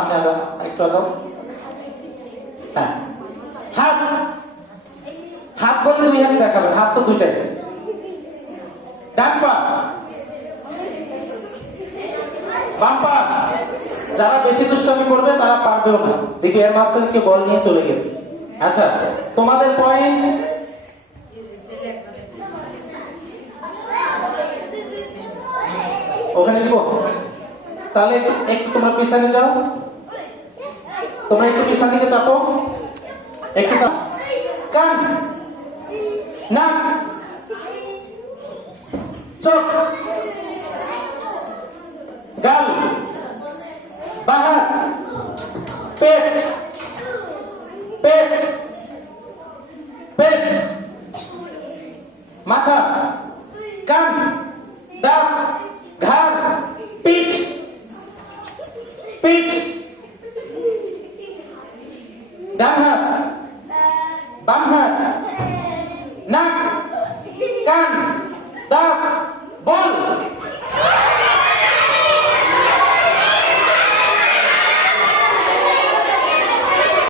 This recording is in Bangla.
আপনারা একটু আগাও। হ্যাঁ, হাত হাত বলতে দুই হাত দেখাবেন, হাত তো দুইটাই। ডান পা, বাম পা। যারা বেশি দুষ্টামি করবে তারা পারবেও না। দেখি এর মাঝখানে কেউ বল নিয়ে চলে গেছে। আচ্ছা, তোমাদের পয়েন্ট ওখানে দিব। তাহলে একটু তোমরা পিছনে যাও, তোমরা একটু পিছন দিকে চাপো, একটু কান, নাক, চোখ, গাল, বাহার, পেট, পেট, পেট, মাথা, কান, দাঁত, ঘাড়, পিঠ, পিঠ, ডান হাত, বাম হাত, নাক, কান, দাঁত, বল।